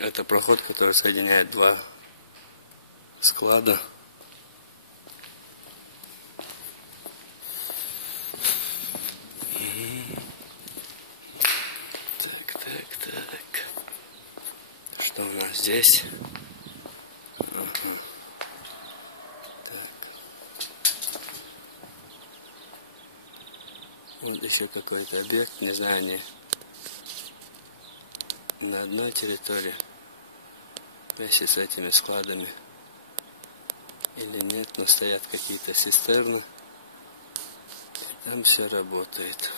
Это проход, который соединяет два склада. Так. Что у нас здесь? Вот еще какой-то объект, не знаю, они на одной территории вместе с этими складами или нет, но стоят какие-то цистерны, там все работает.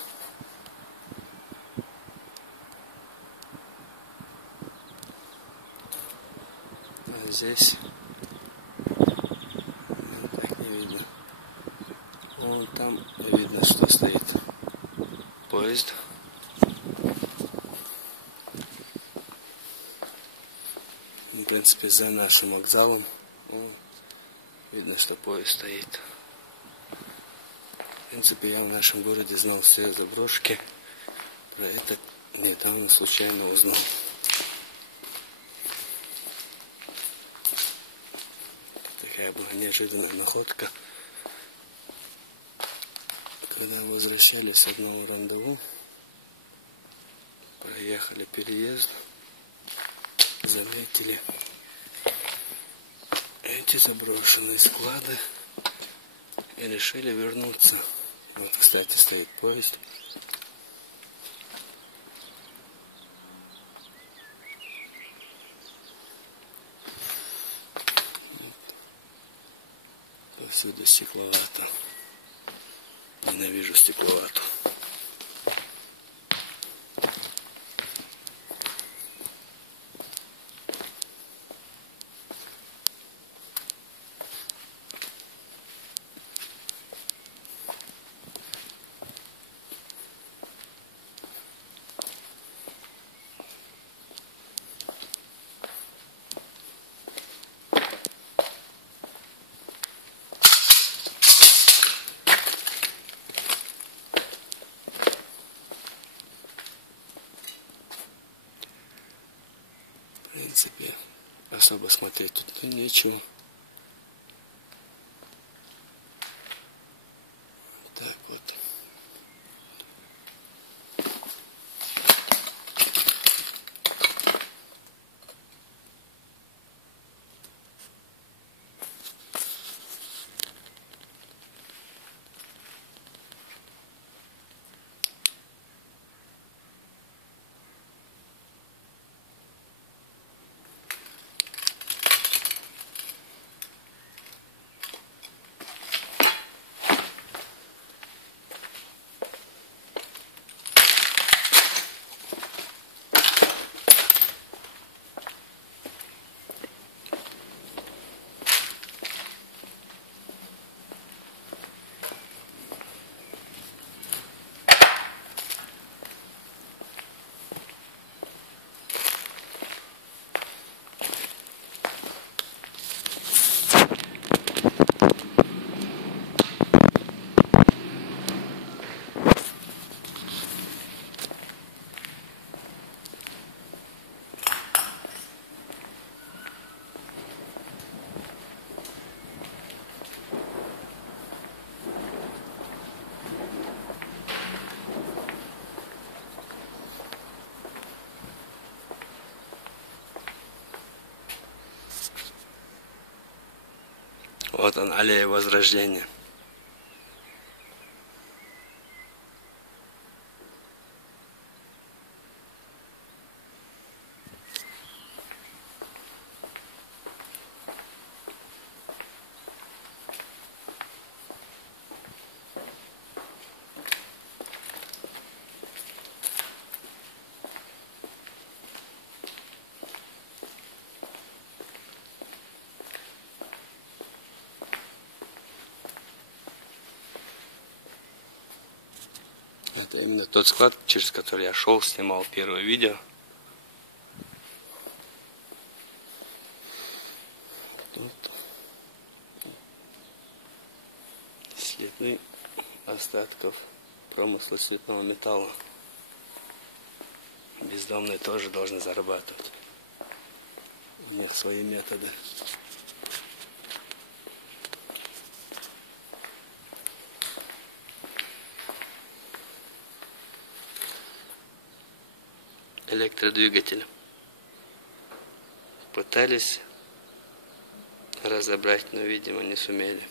А здесь так не видно. Вон там видно, что стоит поезд. В принципе, за нашим вокзалом видно, что поезд стоит. В принципе, я в нашем городе знал все заброшки. Про это недавно случайно узнал. Такая была неожиданная находка. Когда возвращались с одного рандеву, проехали переезд, заметили эти заброшенные склады и решили вернуться. Вот, кстати, стоит поезд. Повсюду стекловато. Ненавижу стекловату. В принципе, особо смотреть тут нечего. Так вот. Вот он, аллея Возрождения. Это именно тот склад, через который я шел, снимал первое видео. Тут следы остатков промысла цветного металла. Бездомные тоже должны зарабатывать. У них свои методы. Электродвигатель. Пытались разобрать, но, видимо, не сумели.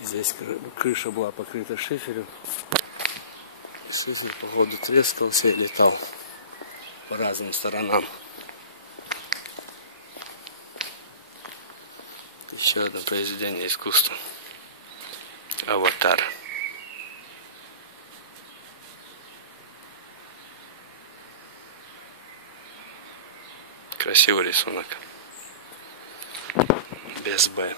Здесь крыша была покрыта шиферем. Шифер, походу, трескался и летал по разным сторонам. Еще одно произведение искусства. Аватар. Красивый рисунок. Без Б.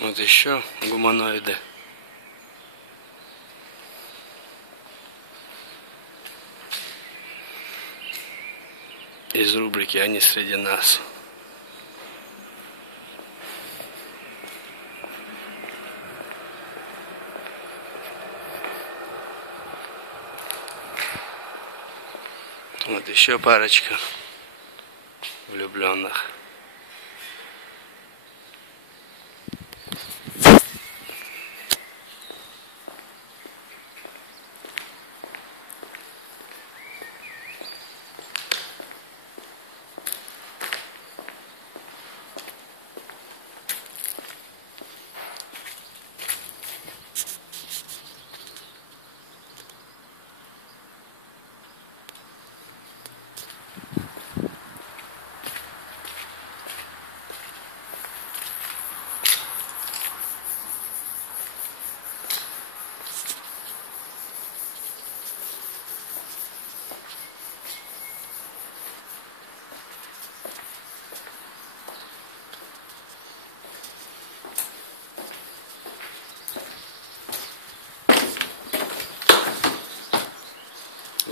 Вот еще гуманоиды. Из рубрики «Они среди нас». Вот еще парочка влюбленных.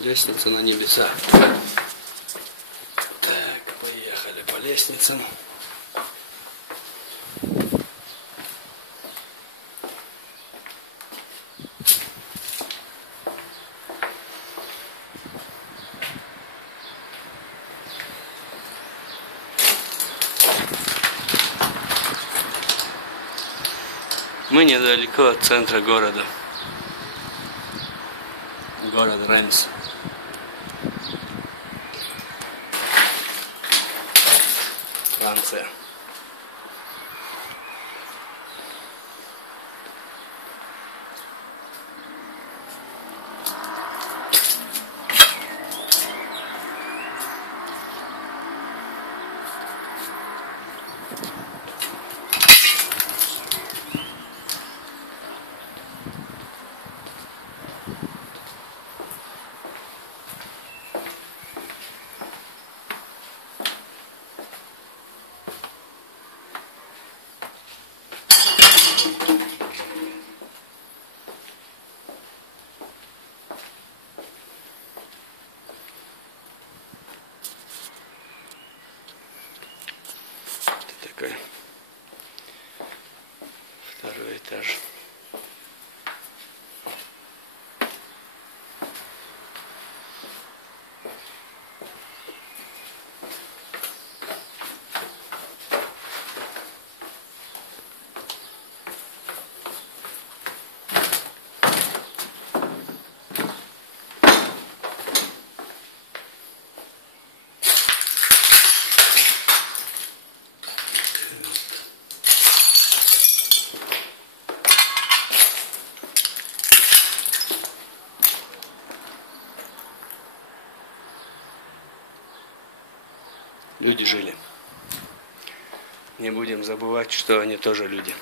Лестница на небеса. Так, поехали по лестницам. Мы недалеко от центра города. Город Реймс. Франция. Такой второй этаж. люди жили. Не будем забывать, что они тоже люди.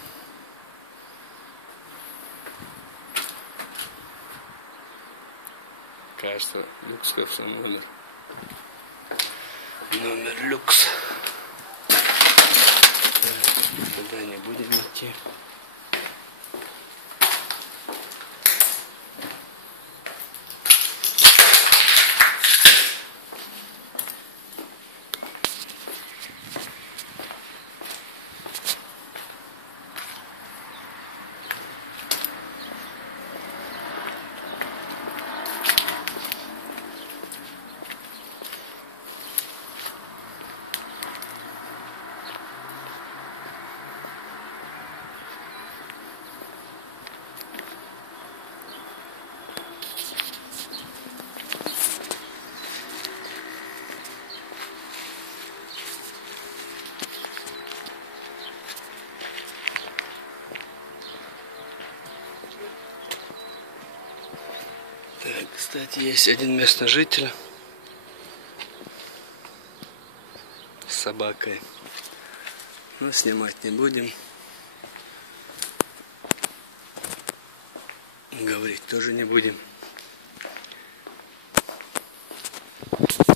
Кажется, люкс все номер. Номер люкс. Туда не будем идти. Так, кстати, есть один местный житель с собакой. Но снимать не будем. Говорить тоже не будем.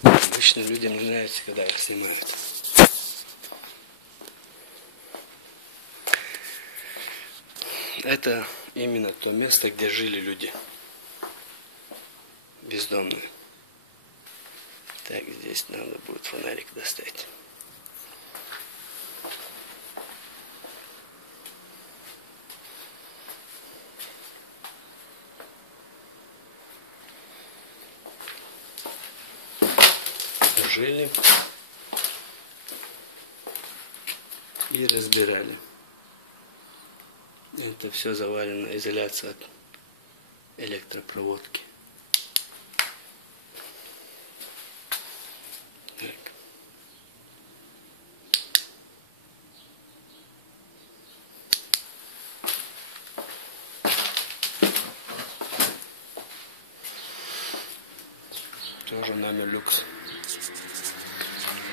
Обычно людям не нравится, когда их снимают. Это именно то место, где жили люди. Бездомные. Так, здесь надо будет фонарик достать. Жили и разбирали. Это все завалено изоляцией от электропроводки. Так. Тоже номер люкс.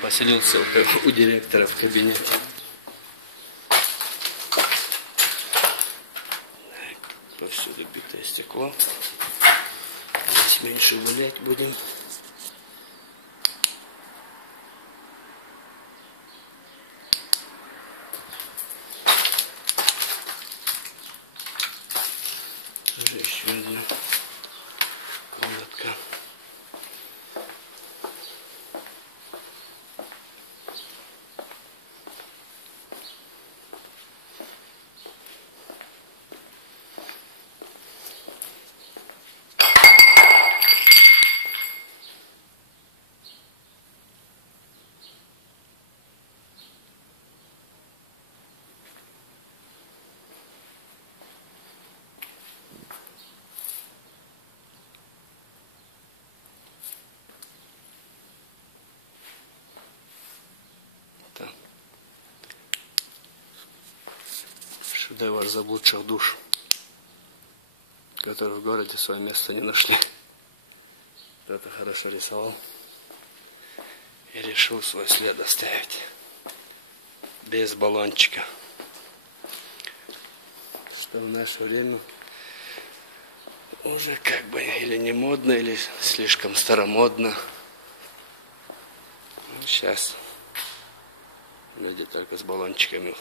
Поселился у директора в кабинете. Так, повсюду битое стекло. Здесь меньше гулять будем. Уже еще одна комнатка. Шедевр заблудших душ, которые в городе свое место не нашли. Кто-то хорошо рисовал и решил свой след оставить без баллончика. Что в наше время уже как бы или не модно, или слишком старомодно. Сейчас люди только с баллончиками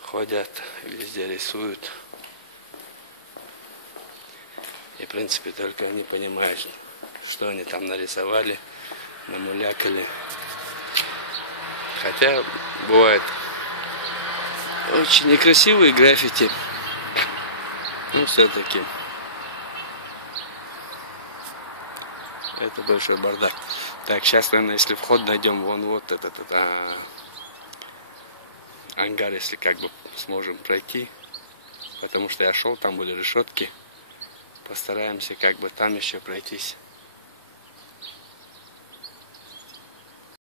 ходят, везде рисуют. И в принципе только они понимают, что они там нарисовали, намулякали. Хотя бывает очень некрасивые граффити. Но все-таки это большой бардак. Так, сейчас, наверное, если вход найдем, вон вот этот ангар, если как бы сможем пройти. Потому что я шел, там были решетки. Постараемся как бы там еще пройтись.